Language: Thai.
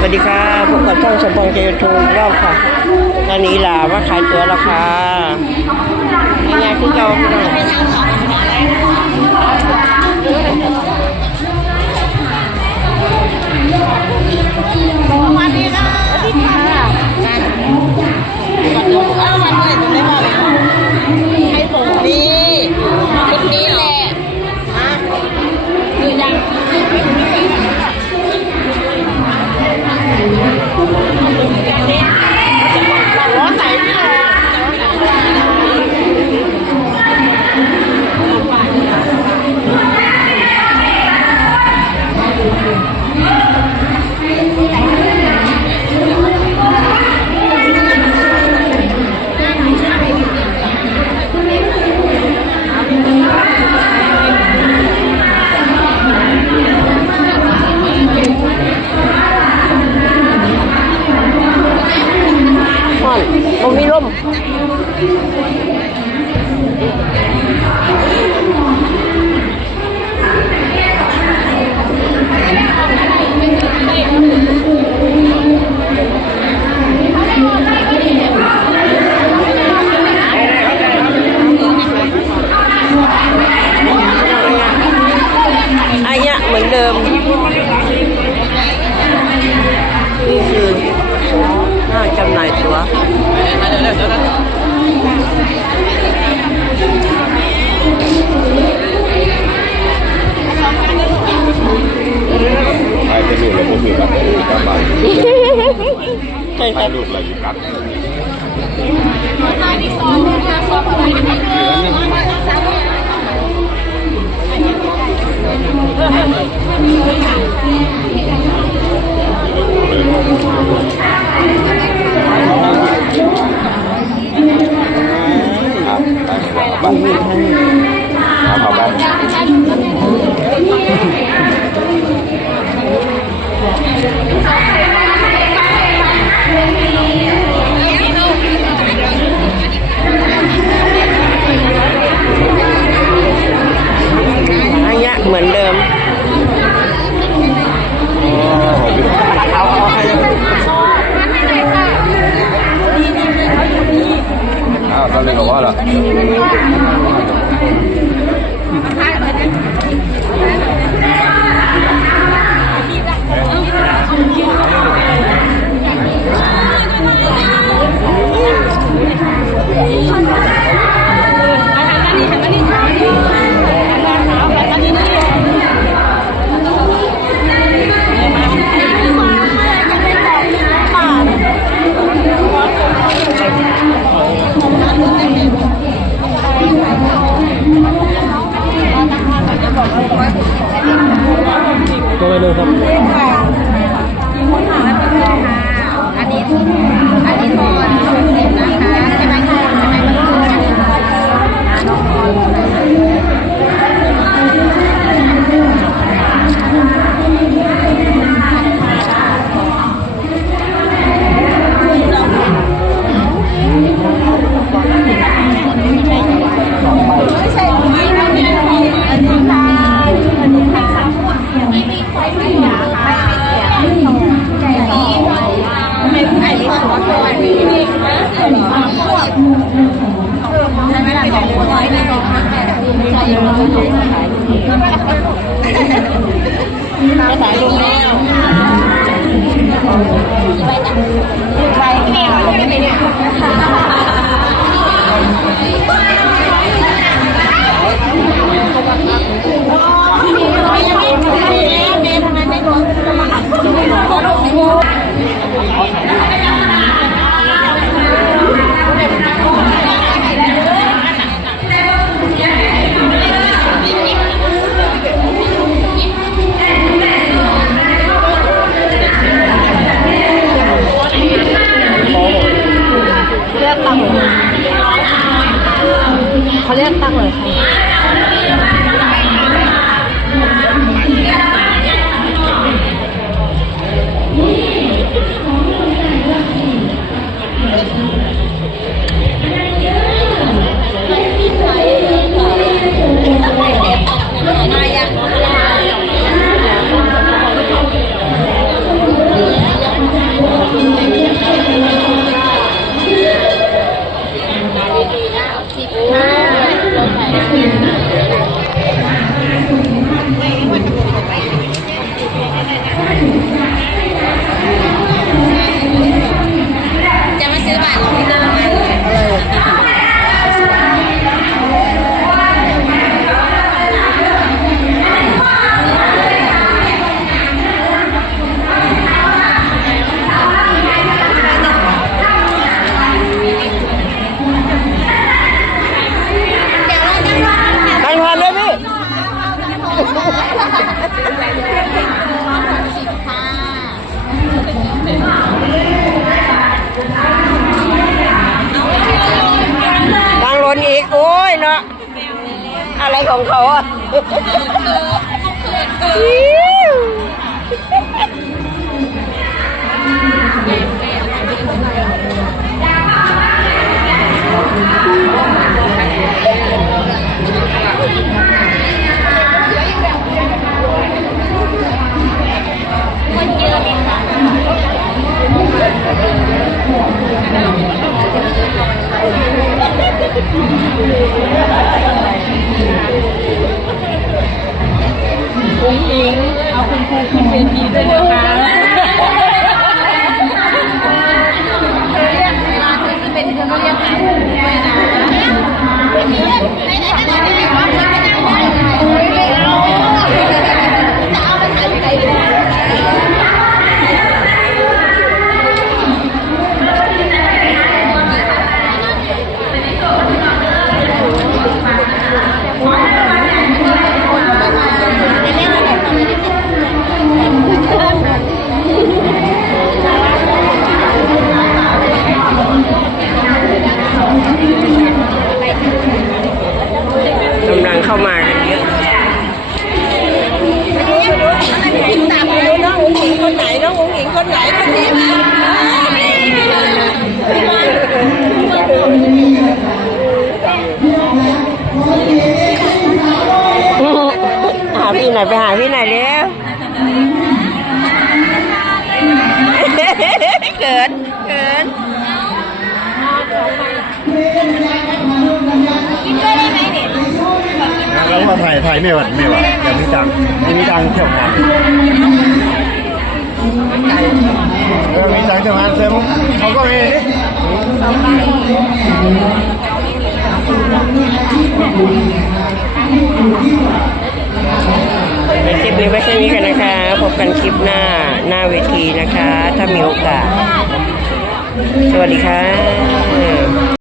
สวัสดีค่ะพวกกับช่องสมพงษ์เจริญทูรอบค่ะ ตอนนี้ลาว่าขายตัวราคาง่ายๆคือเรา 처음. ไม่ต้อะไรอยู่ครับ Lưu? สายลงแล้วไป 好嘞한다 고？ ของเขาอะคน เข้ามากันเยอะตามไปดูน้องหญิงคนไหนน้องหญิงคนไหนคนนี้มาหาพี่ไหนอยไปหาพี่ไหนอยเร็วเกิน มาถ่ายถ่ายไม่หวัดไม่หวัดอย่ามีตังค์ไม่มีตังเที่ยวงานเออมีตังเที่ยวงานเสร็จเขาก็มีคลิปนี้ไว้แค่นี้กันนะคะ พบกันคลิปหน้าหน้าเวทีนะคะ ถ้ามีโอกาส สวัสดีค่ะ